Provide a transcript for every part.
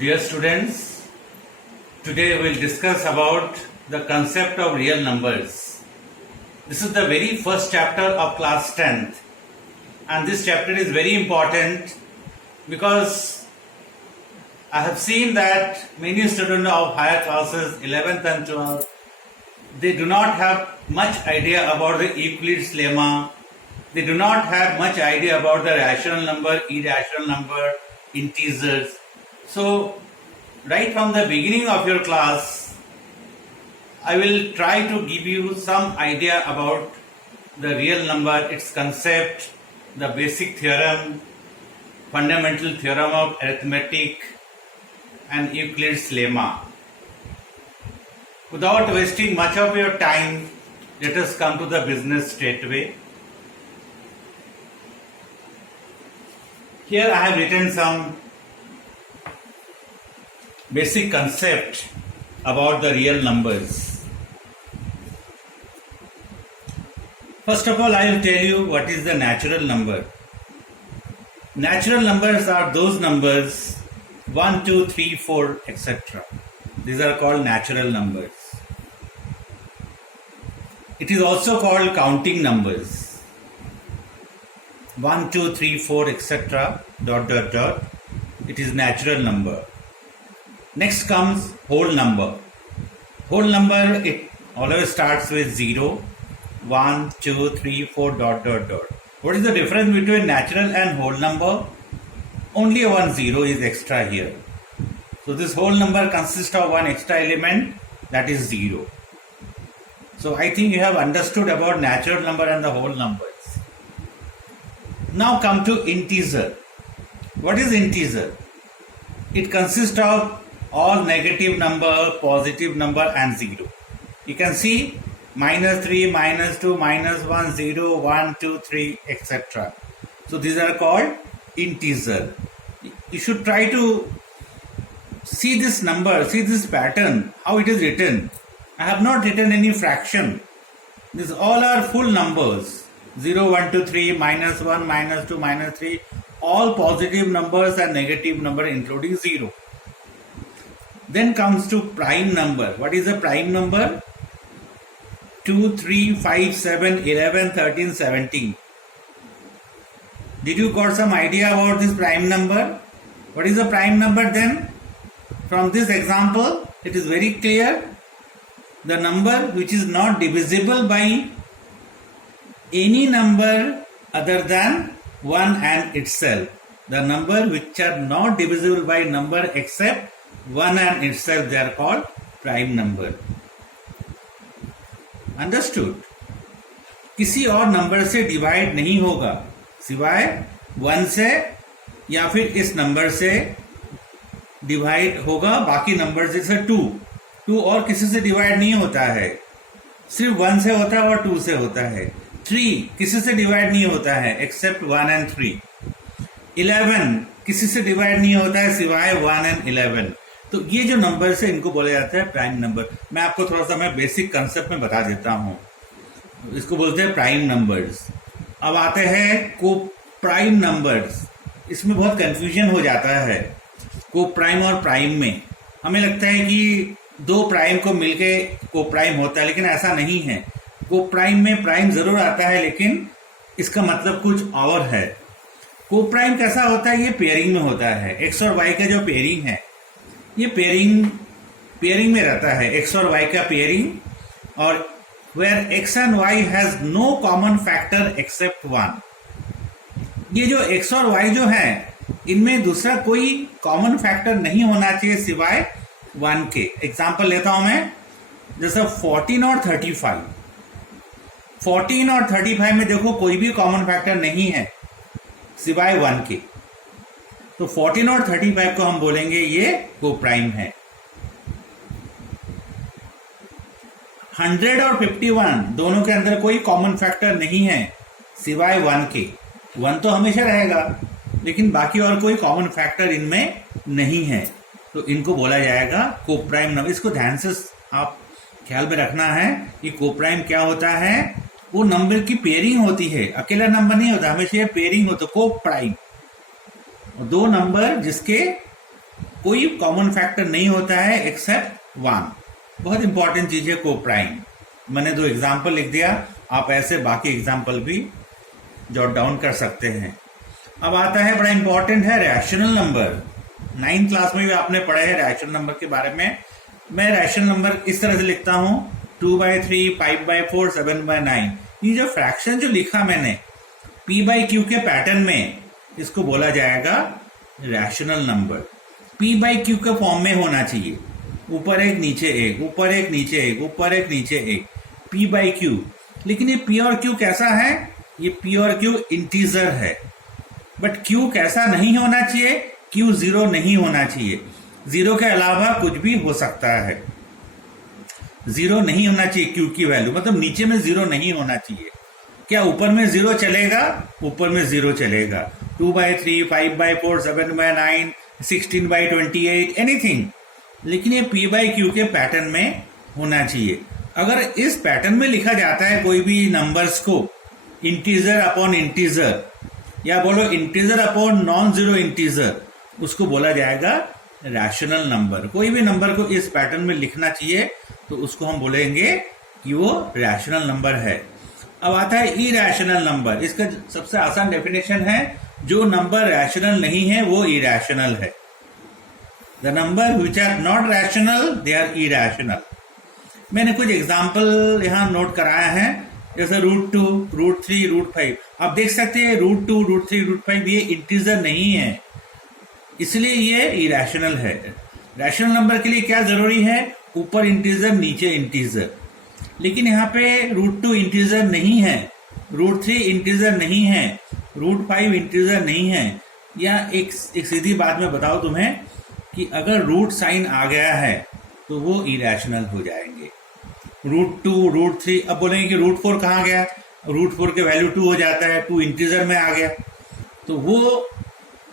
Dear students, today we will discuss about the concept of real numbers. This is the very first chapter of class 10th, and this chapter is very important because I have seen that many students of higher classes 11th and 12th, they do not have much idea about the Euclid's lemma. They do not have much idea about the rational number, irrational number, integers. So, right from the beginning of your class, I will try to give you some idea about the real number, its concept, the basic theorem, fundamental theorem of arithmetic, and Euclid's lemma. Without wasting much of your time, let us come to the business straightway. Here I have written some basic concept about the real numbers. First of all, I will tell you what is the natural number. Natural numbers are those numbers 1, 2, 3, 4, etc. These are called natural numbers. It is also called counting numbers. 1, 2, 3, 4, etc. ... It is natural number. Next comes whole number. Whole number, it always starts with 0, 1, 2, 3, 4, ... What is the difference between natural and whole number? Only one 0 is extra here. So this whole number consists of one extra element, that is 0. So I think you have understood about natural number and the whole numbers. Now come to integer. What is integer? It consists of all negative number, positive number and 0. You can see -3, -2, -1, 0, 1, 2, 3, etc. So these are called integer. You should try to see this number, see this pattern, how it is written. I have not written any fraction. These all are full numbers. 0, 1, 2, 3, -1, -2, -3, all positive numbers and negative number including 0. Then comes to prime number. What is a prime number? 2, 3, 5, 7, 11, 13, 17. Did you got some idea about this prime number? What is a prime number then? From this example, it is very clear. The number which is not divisible by any number other than 1 and itself. The number which are not divisible by number except 1 and itself, they are called prime number. Understood? किसी और number से divide नहीं होगा सिवाय 1 से या फिर इस नंबर से डिवाइड होगा. बाकी नंबर जैसे 2 और किसी से डिवाइड नहीं होता है, सिर्फ 1 से होता है और 2 से होता है. 3 किसी से डिवाइड नहीं होता है एक्सेप्ट 1 and 3. 11 किसी से डिवाइड नहीं होता है सिवाय 1 and 11. तो ये जो नंबर्स है इनको बोला जाता है प्राइम नंबर. मैं आपको थोड़ा सा मैं बेसिक कंसेप्ट में बता देता हूँ. इसको बोलते हैं प्राइम नंबर्स. अब आते हैं को प्राइम नंबर्स. इसमें बहुत कंफ्यूजन हो जाता है. को प्राइम और प्राइम में हमें लगता है कि दो प्राइम को मिलके को प्राइम होता है, लेकिन ऐसा नहीं है. को प्राइम में प्राइम जरूर आता है लेकिन इसका मतलब कुछ और है. को प्राइम कैसा होता है? ये पेयरिंग में होता है. एक्स और वाई का जो पेयरिंग है ये पेयरिंग में रहता है. एक्स और वाई का पेयरिंग, और where X and Y has no common factor except 1. ये जो एक्स और वाई जो है इनमें दूसरा कोई कॉमन फैक्टर नहीं होना चाहिए सिवाय 1 के. एग्जाम्पल लेता हूं मैं, जैसे 14 और 35. 14 और 35 में देखो कोई भी कॉमन फैक्टर नहीं है सिवाय 1 के. तो 14 और 35 को हम बोलेंगे ये को प्राइम है. 100 और 51 दोनों के अंदर कोई कॉमन फैक्टर नहीं है सिवाय 1 के. 1 तो हमेशा रहेगा लेकिन बाकी और कोई कॉमन फैक्टर इनमें नहीं है, तो इनको बोला जाएगा को प्राइम नंबर. इसको ध्यान से आप ख्याल में रखना है कि को प्राइम क्या होता है. वो नंबर की पेयरिंग होती है, अकेला नंबर नहीं होता, हमेशा पेयरिंग होता है. को प्राइम दो नंबर जिसके कोई कॉमन फैक्टर नहीं होता है एक्सेप्ट 1। बहुत इंपॉर्टेंट चीज है को प्राइम। मैंने 2 एग्जाम्पल लिख दिया, आप ऐसे बाकी एग्जाम्पल भी जॉट डाउन कर सकते हैं। अब आता है बड़ा इंपॉर्टेंट है रैशनल नंबर। 9th क्लास में भी आपने पढ़ा है रैशनल नंबर के बारे में। मैं रैशनल नंबर इस तरह से लिखता हूं 2/3, 5/4, 7/9। ये जो फ्रैक्शन जो लिखा मैंने p/q के पैटर्न में, इसको बोला जाएगा रैशनल नंबर। p/q के फॉर्म में होना चाहिए, ऊपर एक नीचे एक, ऊपर एक नीचे एक, ऊपर एक नीचे एक, p/q। लेकिन ये p और q कैसा है? ये p और q इंटीजर है, बट q कैसा नहीं होना चाहिए? q 0 नहीं होना चाहिए। 0 के अलावा कुछ भी हो सकता है। 0 नहीं होना चाहिए q की वैल्यू, मतलब नीचे में 0 नहीं होना चाहिए। क्या ऊपर में 0 चलेगा? ऊपर में 0 चलेगा। 2/3, 5/4, 7/9, 16/28, एनीथिंग। लेकिन ये p/q के पैटर्न में होना चाहिए। अगर इस पैटर्न में लिखा जाता है कोई भी नंबर्स को, इंटीजर अपॉन इंटीजर, या बोलो integer upon non zero integer, उसको बोला जाएगा रैशनल नंबर। कोई भी नंबर को इस पैटर्न में लिखना चाहिए तो उसको हम बोलेंगे कि वो रैशनल नंबर है। अब आता है इरैशनल नंबर। इसका सबसे आसान डेफिनेशन है, जो नंबर रैशनल नहीं है वो इरैशनल है। The number which are not rational they are irrational. मैंने कुछ एग्जाम्पल यहाँ नोट कराया है, जैसे √2, √3, √5। आप देख सकते हैं √2, √3, √5 ये इंटीजर नहीं है, इसलिए ये इरैशनल है। रैशनल नंबर के लिए क्या जरूरी है? ऊपर इंटीजर नीचे इंटीजर। लेकिन यहाँ पे √2 इंटीजर नहीं है, √3 इंटीजर नहीं है, √5 इंटीजर नहीं है। या एक सीधी बात मैं बताऊं तुम्हें कि अगर रूट साइन आ गया है तो वो इरैशनल हो जाएंगे। √2, √3, अब बोलेंगे कि √4 कहाँ गया? √4 के वैल्यू 2 हो जाता है, 2 इंटीजर में आ गया, तो वो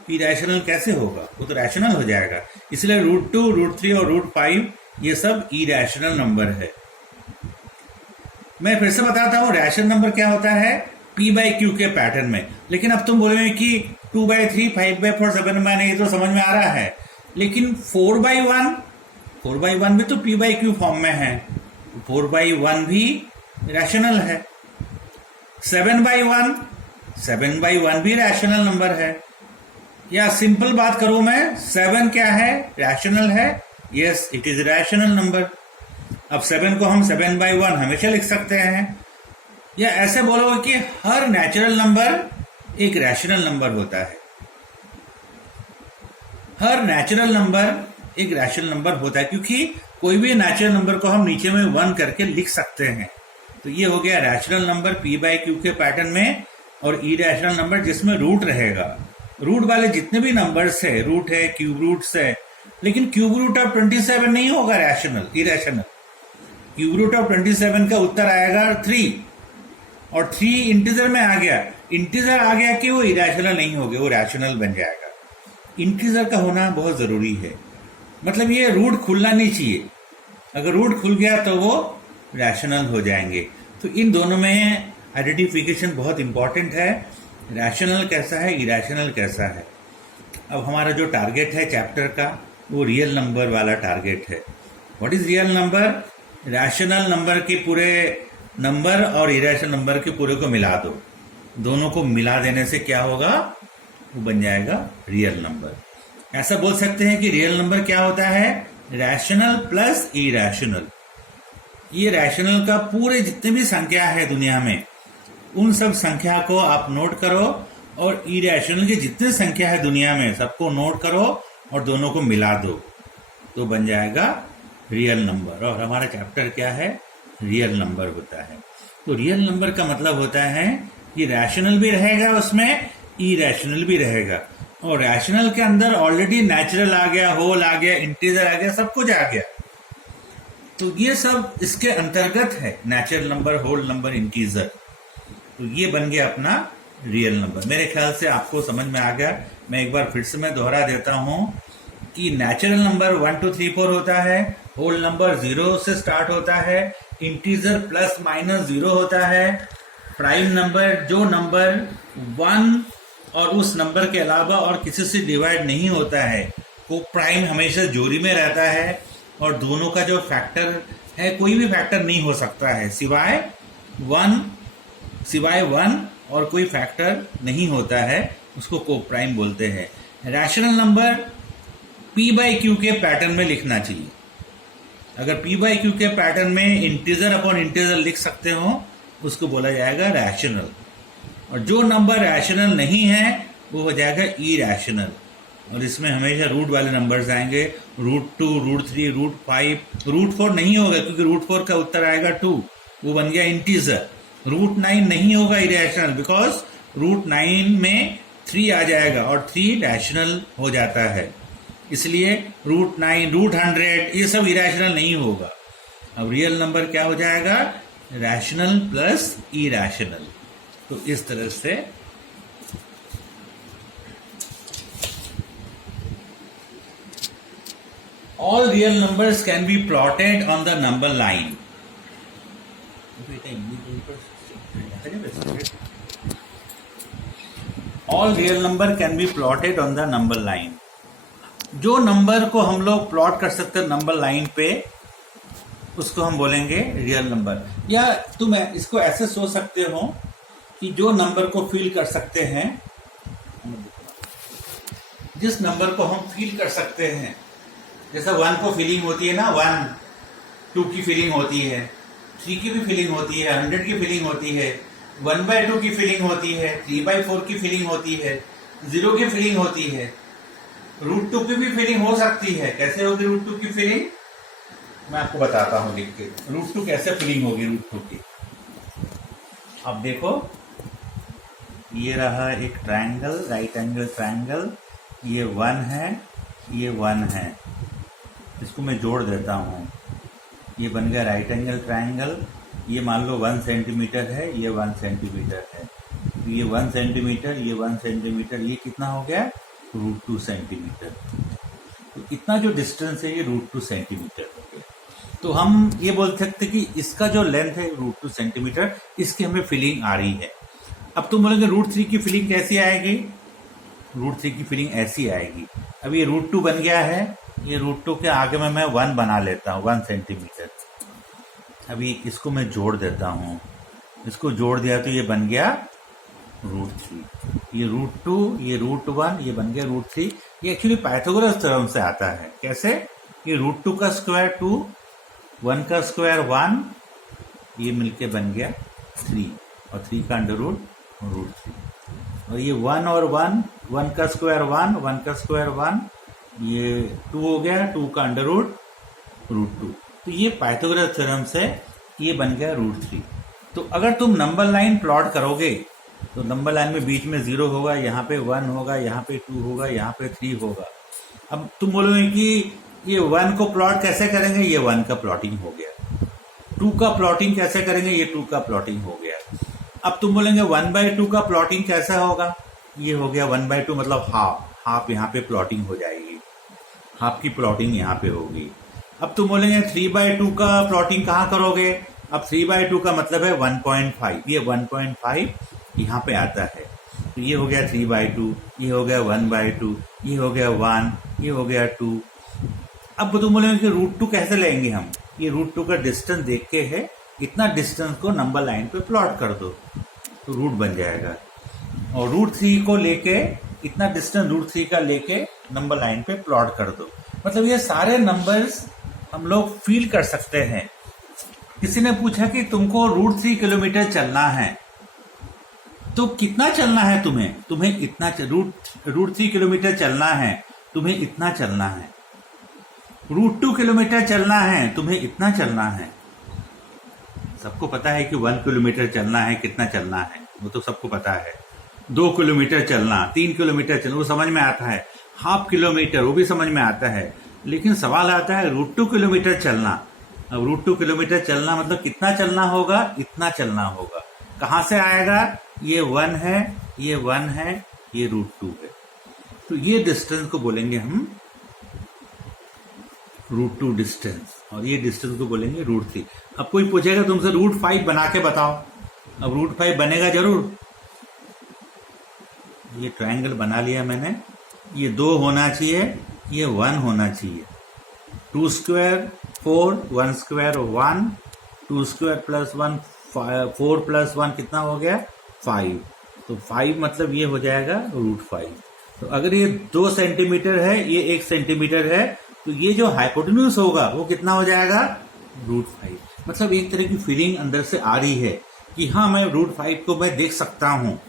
इरैशनल कैसे होगा? वो तो रैशनल हो जाएगा। इसलिए √2, √3 और √5 ये सब इरैशनल नंबर है। मैं फिर से बताता हूँ रैशनल नंबर क्या होता है p/q के पैटर्न में। लेकिन अब तुम बोलोगे कि 2/3, 5/4, 7/9 ये तो समझ में आ रहा है, लेकिन 4/1 भी तो p/q फॉर्म में है, 4/1 भी रैशनल है। 7/1 भी रैशनल नंबर है। या सिंपल बात करूं मैं, 7 क्या है? रैशनल है। Yes, it is rational number. अब 7 को हम 7/1 हमेशा लिख सकते हैं। या ऐसे बोलोगे कि हर नेचुरल नंबर एक रैशनल नंबर होता है। हर नेचुरल नंबर एक रैशनल नंबर होता है, क्योंकि कोई भी नेचुरल नंबर को हम नीचे में 1 करके लिख सकते हैं। तो ये हो गया रैशनल नंबर p/q के पैटर्न में। और इरैशनल नंबर जिसमें रूट रहेगा। रूट वाले जितने भी नंबर्स है, रूट है, क्यूब रूट्स है, लेकिन क्यूब रूट ऑफ 27 नहीं होगा rational, irrational. Cube root of 27 का उत्तर आएगा 3, और 3 इंटीजर में आ गया। इंटीजर आ गया कि वो इरैशनल नहीं हो गया, वो रैशनल बन जाएगा। इंटीजर का होना बहुत जरूरी है, मतलब ये रूट खुलना नहीं चाहिए। अगर रूट खुल गया तो वो रैशनल हो जाएंगे। तो इन दोनों में आइडेंटिफिकेशन बहुत इंपॉर्टेंट है, रैशनल कैसा है, इरैशनल कैसा है। अब हमारा जो टारगेट है चैप्टर का, वो रियल नंबर वाला टारगेट है। What is real number? Rational number के पूरे नंबर और इरैशनल नंबर के पूरे को मिला दो, दोनों को मिला देने से क्या होगा? वो बन जाएगा रियल नंबर। ऐसा बोल सकते हैं कि रियल नंबर क्या होता है? Rational plus irrational. ये रैशनल का पूरे जितने भी संख्या है दुनिया में, उन सब संख्या को आप नोट करो, और इरैशनल की जितनी संख्या है दुनिया में सबको नोट करो और दोनों को मिला दो, तो बन जाएगा रियल नंबर। और हमारा चैप्टर क्या है? रियल नंबर होता है। तो रियल नंबर का मतलब होता है कि रैशनल भी रहेगा, उसमें इरैशनल भी रहेगा। और रैशनल के अंदर ऑलरेडी नेचुरल आ गया, होल आ गया, इंटीजर आ गया, सब कुछ आ गया। तो ये सब इसके अंतर्गत है, natural number, whole number, integer. तो ये बन गया अपना रियल नंबर। मेरे ख्याल से आपको समझ में आ गया। मैं एक बार फिर से मैं दोहरा देता हूं कि नेचुरल नंबर 1 2 3 4 होता है, होल नंबर 0 से स्टार्ट होता है, इंटीजर प्लस माइनस 0 होता है, प्राइम नंबर जो नंबर 1 और उस नंबर के अलावा और किसी से डिवाइड नहीं होता है को प्राइम हमेशा जोड़ी में रहता है और दोनों का जो फैक्टर है कोई भी फैक्टर नहीं हो सकता है सिवाय वन और कोई फैक्टर नहीं होता है, उसको को प्राइम बोलते हैं। Rational number p by Q के पैटर्न में लिखना चाहिए। अगर p बाई क्यू के पैटर्न में इंटीजर अपॉन इंटीजर लिख सकते हो उसको बोला जाएगा रैशनल, और जो नंबर रैशनल नहीं है वो हो जाएगा इरैशनल। और इसमें हमेशा रूट वाले नंबर्स आएंगे, √2, √3, √5, √4 नहीं होगा क्योंकि √4 का उत्तर आएगा 2, वो बन गया इंटीजर। √9 नहीं होगा इरैशनल बिकॉज √9 में 3 आ जाएगा और 3 रैशनल हो जाता है, इसलिए √9, √100 ये सब इरैशनल नहीं होगा। अब रियल नंबर क्या हो जाएगा? Rational plus irrational. तो इस तरह से all real numbers can be plotted on the number line. All real number can be plotted on the number line. जो नंबर को हम लोग प्लॉट कर सकते हैं नंबर लाइन पे उसको हम बोलेंगे रियल नंबर। या तुम इसको ऐसे सोच सकते हो कि जो नंबर को फील कर सकते हैं, जिस नंबर को हम फील कर सकते हैं, जैसे 1 को फीलिंग होती है ना, 1, 2 की फीलिंग होती है, 3 की भी फीलिंग होती है, 100 की फीलिंग होती है, 1/2 की फीलिंग होती है, 3/4 की फीलिंग होती है, 0 की फीलिंग होती है, √2 की भी फीलिंग हो सकती है। कैसे होगी √2 की फीलिंग? मैं आपको बताता हूँ लिख के। √2 कैसे फीलिंग होगी √2 की? अब देखो, ये रहा एक ट्रायंगल, राइट एंगल ट्रायंगल, ये 1 है, ये 1 है, इसको मैं जोड़ देता हूँ, ये बन गया राइट एंगल ट्रायंगल। ये मान लो 1 सेंटीमीटर है, ये 1 सेंटीमीटर है, तो ये 1 सेंटीमीटर, ये 1 सेंटीमीटर, ये कितना हो गया? √2 सेंटीमीटर। तो इतना जो डिस्टेंस है ये √2 सेंटीमीटर हो गया। तो हम ये बोल सकते कि इसका जो लेंथ है √2 सेंटीमीटर, इसकी हमें फीलिंग आ रही है। अब तुम बोलोगे √3 की फीलिंग कैसी आएगी? √3 की फीलिंग ऐसी आएगी। अब ये √2 बन गया है, ये √2 के आगे में मैं 1 बना लेता हूँ, 1 सेंटीमीटर। अभी इसको मैं जोड़ देता हूँ, इसको जोड़ दिया तो ये बन गया √3, ये √2, ये √1, ये बन गया √3। ये एक्चुअली पाइथागोरस थ्योरम से आता है। कैसे? ये √2 का स्क्वायर 2, 1 का स्क्वायर 1, ये मिलके बन गया 3, और 3 का अंडर रूट √3, और ये 1 और 1, 1 का स्क्वायर 1, 1 का स्क्वायर 1, ये 2 हो गया, 2 का अंडर रूट √2। तो ये पाइथागोरस थ्योरम से ये बन गया √3। तो अगर तुम नंबर लाइन प्लॉट करोगे तो नंबर लाइन में बीच में 0 होगा, यहाँ पे 1 होगा, यहाँ पे 2 होगा, यहाँ पे 3 होगा। अब तुम बोलोगे कि ये 1 को प्लॉट कैसे करेंगे? ये 1 का प्लॉटिंग हो गया। 2 का प्लॉटिंग कैसे करेंगे? ये 2 का प्लॉटिंग हो गया। अब तुम बोलेंगे 1/2 का प्लॉटिंग कैसे होगा? ये हो गया 1/2 मतलब हाफ यहाँ पे प्लॉटिंग हो जाएगी, हाफ की प्लॉटिंग यहाँ पे होगी। अब तुम बोलेंगे 3/2 का प्लॉटिंग कहाँ करोगे? अब 3/2 का मतलब है 1.5, ये 1.5 यहाँ पे आता है, तो ये हो गया 3/2, ये हो गया 1/2, ये हो गया 1, ये हो गया 2। अब तुम बोलेंगे कि √2 कैसे लेंगे हम? ये √2 का डिस्टेंस देख के है, इतना डिस्टेंस को नंबर लाइन पे प्लॉट कर दो तो रूट बन जाएगा, और √3 को लेके इतना डिस्टेंस √3 का लेके नंबर लाइन पे प्लॉट कर दो। मतलब ये सारे नंबर्स हम लोग फील कर सकते हैं। किसी ने पूछा कि तुमको √3 किलोमीटर चलना है, तो कितना चलना है तुम्हें इतना √3 किलोमीटर चलना है, तुम्हें इतना चलना है। √2 किलोमीटर चलना है, तुम्हें इतना चलना है। सबको पता है कि 1 किलोमीटर चलना है, कितना चलना है वो तो सबको पता है। 2 किलोमीटर चलना, 3 किलोमीटर चलना वो समझ में आता है, ½ किलोमीटर वो भी समझ में आता है। लेकिन सवाल आता है √2 किलोमीटर चलना। अब √2 किलोमीटर चलना मतलब कितना चलना होगा? इतना चलना होगा। कहाँ से आएगा? ये 1 है, ये 1 है, ये √2 है, तो ये डिस्टेंस को बोलेंगे हम √2 डिस्टेंस, और ये डिस्टेंस को बोलेंगे √3। अब कोई पूछेगा तुमसे √5 बना के बताओ, अब √5 बनेगा जरूर। ये ट्रायंगल बना लिया मैंने, ये 2 होना चाहिए, ये 1 होना चाहिए। 2 square 4, 1 square 1, 2 square plus 1 4 plus 1 कितना हो गया 5। तो 5 मतलब ये हो जाएगा √5। तो अगर ये 2 सेंटीमीटर है, ये 1 सेंटीमीटर है, तो ये जो हाइपोटेन्यूज होगा वो कितना हो जाएगा √5। मतलब एक तरह की फीलिंग अंदर से आ रही है कि हाँ मैं √5 को मैं देख सकता हूँ।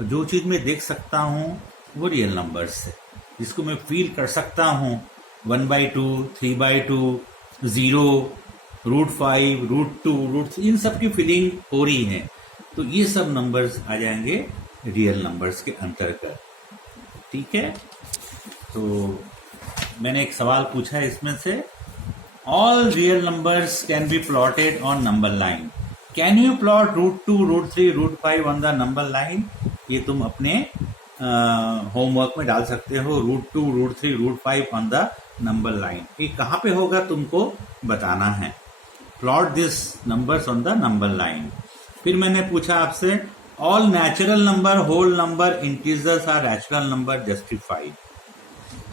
जो चीज मैं देख सकता हूँ वो रियल नंबर्स है, जिसको मैं फील कर सकता हूँ 1/2, 3/2, 0, √5, √2, √3, इन सब की फीलिंग हो रही है। तो ये सब नंबर्स आ जाएंगे रियल नंबर्स के अंतर्गत। ठीक है, तो मैंने एक सवाल पूछा है इसमें से, all real numbers can be plotted on number line, can you plot √2, √3, √5 on the number line? ये तुम अपने होमवर्क में डाल सकते हो, √2, √3, √5 ऑन द नंबर लाइन। ये कहाँ पे होगा तुमको बताना है। Plot this numbers on the number line. फिर मैंने पूछा आपसे, all natural number, whole number, integers are rational number, justified.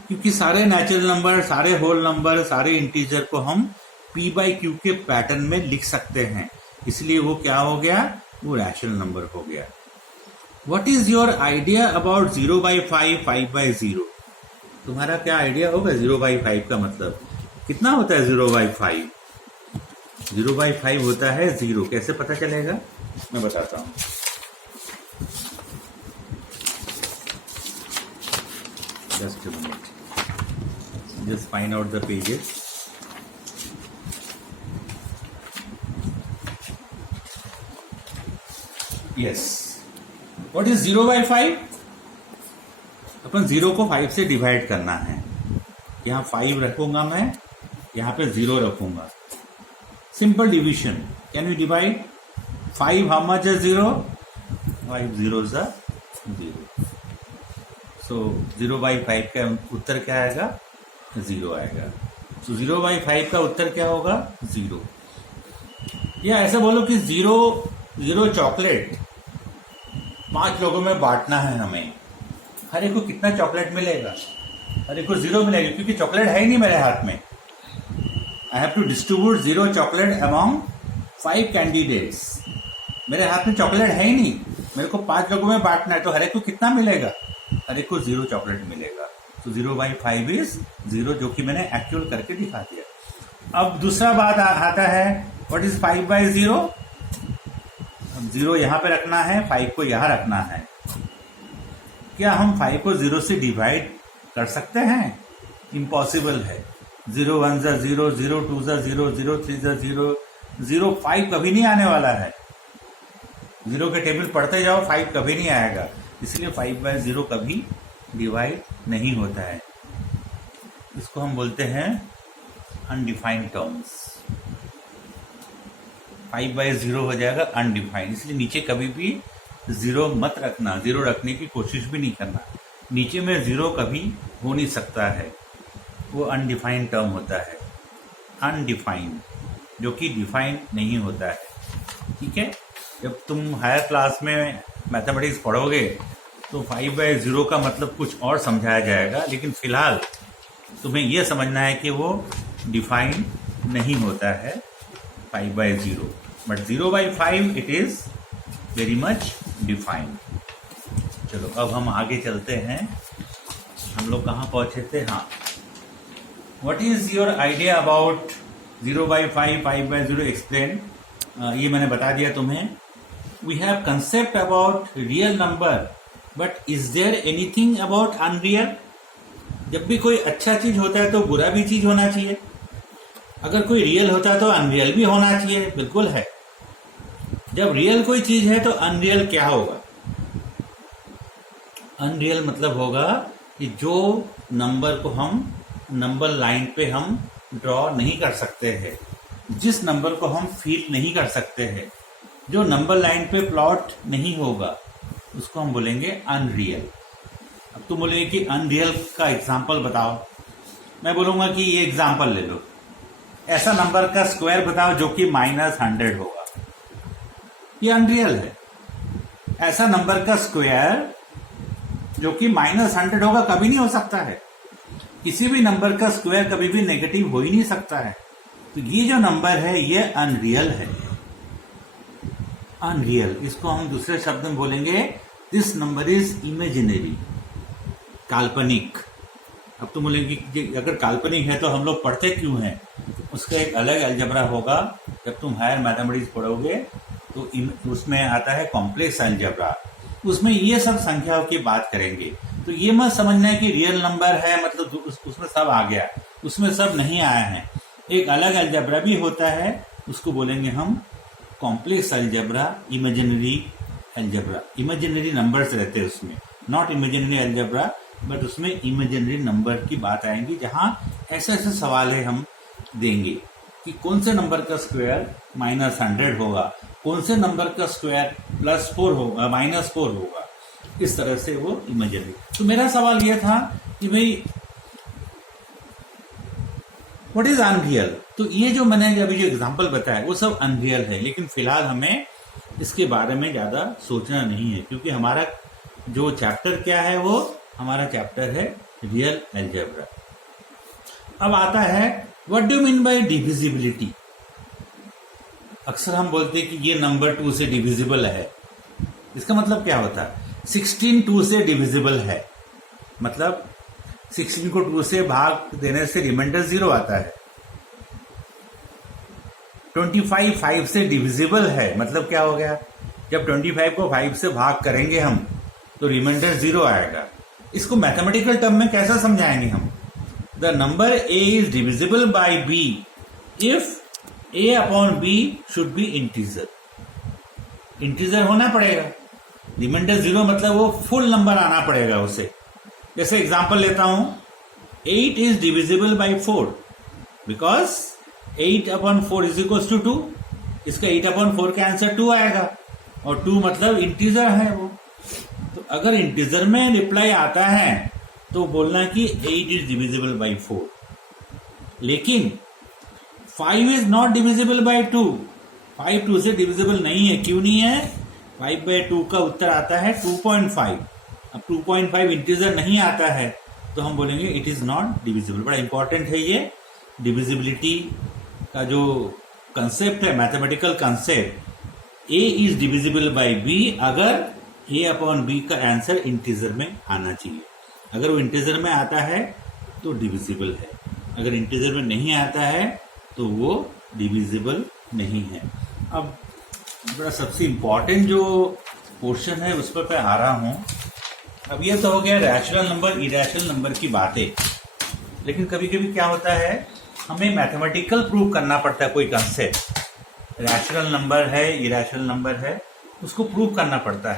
क्योंकि सारे नेचुरल नंबर, सारे होल नंबर, सारे इंटीजर को हम P/Q के पैटर्न में लिख सकते हैं, इसलिए वो क्या हो गया, वो रैशनल नंबर हो गया। What is your idea about 0/5, 5/0? तुम्हारा क्या आइडिया होगा 0/5 का मतलब कितना होता है? 0/5 0/5 होता है 0। कैसे पता चलेगा, मैं बताता हूं। Just a minute, just find out the pages. Yes. What is 0/5? अपन 0 को 5 से डिवाइड करना है। यहाँ 5 रखूंगा मैं, यहाँ पे 0 रखूंगा। Simple division, can you divide 5? How much है 0? 5 zeros are 0. So 0/5 का उत्तर क्या आएगा? 0 आएगा। तो 0/5 का उत्तर क्या होगा? 0। या ऐसा बोलो कि 0 चॉकलेट 5 लोगों में बांटना है हमें। हर एक को कितना चॉकलेट मिलेगा? हर एक को 0 मिलेगा, क्योंकि चॉकलेट है ही नहीं मेरे हाथ में। I have to distribute 0 chocolate among 5 candidates. मेरे हाथ में चॉकलेट है ही नहीं, मेरे को 5 लोगों में बांटना है, तो हर एक को कितना मिलेगा? हर एक को 0 चॉकलेट मिलेगा। तो 0/5 इज 0, जो कि मैंने एक्चुअल करके दिखा दिया। अब दूसरा बात आता है, व्हाट इज 5/0? अब 0 यहां पे रखना है, 5 को यहां रखना है। क्या हम 5 को 0 से डिवाइड कर सकते हैं? इम्पॉसिबल है। 0 1 जा 0, 0 2 जा 0, 0 3 जा 0, 0 5 कभी नहीं आने वाला है। 0 के टेबल पढ़ते जाओ, 5 कभी नहीं आएगा। इसलिए 5/0 कभी डिवाइड नहीं होता है। इसको हम बोलते हैं अनडिफाइंड टर्म्स। 5/0 हो जाएगा अनडिफाइंड, इसलिए नीचे कभी भी 0 मत रखना, 0 रखने की कोशिश भी नहीं करना। नीचे में 0 कभी हो नहीं सकता है, वो अनडिफाइंड टर्म होता है। अनडिफाइंड, जो कि डिफाइंड नहीं होता है। ठीक है, जब तुम हायर क्लास में मैथमेटिक्स पढ़ोगे तो 5/0 का मतलब कुछ और समझाया जाएगा, लेकिन फिलहाल तुम्हें यह समझना है कि वो डिफाइंड नहीं होता है 5/0, but 0/5 it is very much defined. चलो अब हम आगे चलते हैं। हम लोग कहाँ पहुंचे थे? हाँ, what is your idea about 0/5, 5/0? Explain. ये मैंने बता दिया तुम्हें। We have concept about real number, but is there anything about unreal? जब भी कोई अच्छा चीज होता है तो बुरा भी चीज होना चाहिए। अगर कोई रियल होता है तो अनरियल भी होना चाहिए। बिल्कुल है। जब रियल कोई चीज है तो अनरियल क्या होगा? अनरियल मतलब होगा कि जो नंबर को हम नंबर लाइन पे हम ड्रॉ नहीं कर सकते हैं, जिस नंबर को हम फील नहीं कर सकते हैं, जो नंबर लाइन पे प्लॉट नहीं होगा, उसको हम बोलेंगे अनरियल। अब तुम बोलेंगे कि अनरियल का एग्जाम्पल बताओ। मैं बोलूंगा कि ये एग्जाम्पल ले लो, ऐसा नंबर का स्क्वायर बताओ जो कि -100 होगा। ये अनरियल है। ऐसा नंबर का स्क्वायर जो कि -100 होगा कभी नहीं हो सकता है। किसी भी नंबर का स्क्वायर कभी भी नेगेटिव हो ही नहीं सकता है। तो ये जो नंबर है ये अनरियल है, अनरियल। इसको हम दूसरे शब्द में बोलेंगे दिस नंबर इज इमेजिनरी, काल्पनिक। अब तुम बोलेंगे कि अगर काल्पनिक है तो हम लोग पढ़ते क्यों हैं? उसका एक अलग अलजेब्रा होगा, जब तुम हायर मैथमेटिक्स पढ़ोगे तो उसमें आता है कॉम्प्लेक्स अलजेब्रा, उसमें ये सब संख्याओं की बात करेंगे। तो ये मत समझना है कि रियल नंबर है मतलब उसमें सब आ गया, उसमें सब नहीं आया है। एक अलग अलजेब्रा भी होता है, उसको बोलेंगे हम complex algebra, imaginary algebra. Imaginary numbers रहते हैं उसमें, नॉट इमेजिनरी अलजेब्रा, बट उसमें इमेजिनरी नंबर की बात आएंगी, जहां ऐसे ऐसे सवाल है हम देंगे कि कौन से नंबर का स्क्वायर -100 होगा, कौन से नंबर का स्क्वायर +4 होगा, -4 होगा। इस तरह से वो इमेजिनरी। तो मेरा सवाल यह था कि भाई व्हाट इज अनरियल। तो ये जो मैंने अभी जो एग्जांपल बताया वो सब अनरियल है, लेकिन फिलहाल हमें इसके बारे में ज्यादा सोचना नहीं है, क्योंकि हमारा जो चैप्टर क्या है, वो हमारा चैप्टर है रियल अलजेब्रा। अब आता है what do mean by divisibility. अक्सर हम बोलते हैं कि ये नंबर 2 से डिविजिबल है। इसका मतलब क्या होता है? 16 2 से डिविजिबल है, मतलब 16 को 2 से भाग देने से रिमाइंडर 0 आता है। 25 5 से डिविजिबल है, मतलब क्या हो गया? जब 25 को 5 से भाग करेंगे हम तो रिमाइंडर 0 आएगा। इसको मैथमेटिकल टर्म में कैसा समझाएंगे हम? The number a is divisible bye b if a upon b should be integer. Integer होना पड़ेगा, रिमाइंडर 0 मतलब वो फुल नंबर आना पड़ेगा उसे। जैसे एग्जांपल लेता हूं, 8 is divisible by 4 because 8 upon 4 is equal to 2। इसका 8 अपॉन 4 का आंसर 2 आएगा, और 2 मतलब इंटीजर है वो। तो अगर इंटीजर में रिप्लाई आता है तो बोलना कि 8 इज डिविजिबल बाय 4। लेकिन 5 इज नॉट डिविजिबल बाय 2। 5 2 से डिविजिबल नहीं है। क्यों नहीं है? 5/2 का उत्तर आता है 2.5। अब 2.5 इंटीजर नहीं आता है तो हम बोलेंगे इट इज नॉट डिविजिबल। बड़ा इंपॉर्टेंट है ये डिविजिबिलिटी का जो कंसेप्ट है, mathematical concept. A is divisible by B अगर ए अपॉन बी का आंसर इंटीजर में आना चाहिए। अगर वो इंटीजर में आता है तो डिविजिबल है, अगर इंटीजर में नहीं आता है तो वो डिविजिबल नहीं है। अब बड़ा सबसे इंपॉर्टेंट जो पोर्शन है उस पर मैं आ रहा हूं। अब ये तो हो गया रैशनल नंबर इरेशनल नंबर की बातें, लेकिन कभी कभी क्या होता है, हमें मैथमेटिकल प्रूव करना पड़ता है कोई कंसेप्ट। रैशनल नंबर है, इरेशनल नंबर है, उसको प्रूव करना पड़ता है।